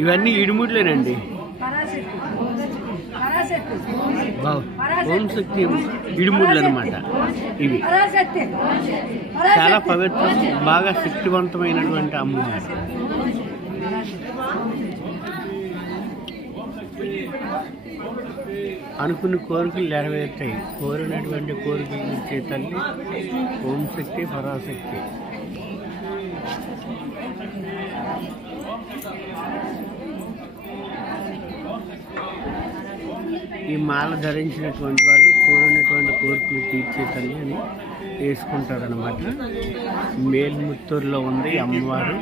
ఇవన్నీ ఇడుముడ్లేనండి. ఓం శక్తి ఇడుముడ్లు అనమాట. ఇవి చాలా పవిత్రం, బాగా శక్తివంతమైనటువంటి అమ్మవారు. అనుకున్న కోరికలు నెరవేర్తాయి. కోరినటువంటి కోరికలు ఇచ్చే తల్లి ఓం శక్తి పరాశక్తి. ఈ మాల ధరించినటువంటి వాళ్ళు కోరినటువంటి కోరికలు తీర్చే తల్లి అని వేసుకుంటారనమాట. మేల్ముత్తూరులో ఉంది అమ్మవారు.